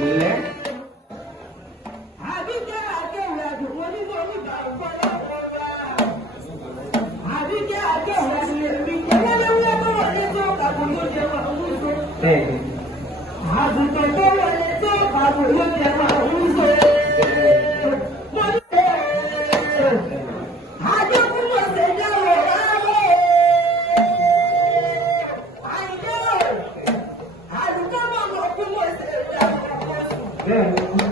ilẹ̀. Àbíkẹ́ àkẹ́wé àdùnkún nínú onígbà ìfọlọ́ ọ̀la. Àbíkẹ́ àkẹ́wé àdùnkún ẹlẹ́wẹ́ tó wọlé tó kàbọ̀ ló jẹ wà wúso. Bẹ́ẹ̀ni. Àgùntàn tó wọlé tó kàbọ̀ ló jẹ wà wúso. Mo ní àjẹkùn mọ̀ ṣe dáwọ̀ rárá. Àìjẹ́ àdùnkún mọ̀ mọ̀ kú mọ̀ ṣe dáwọ̀. Bẹ́ẹ̀ni.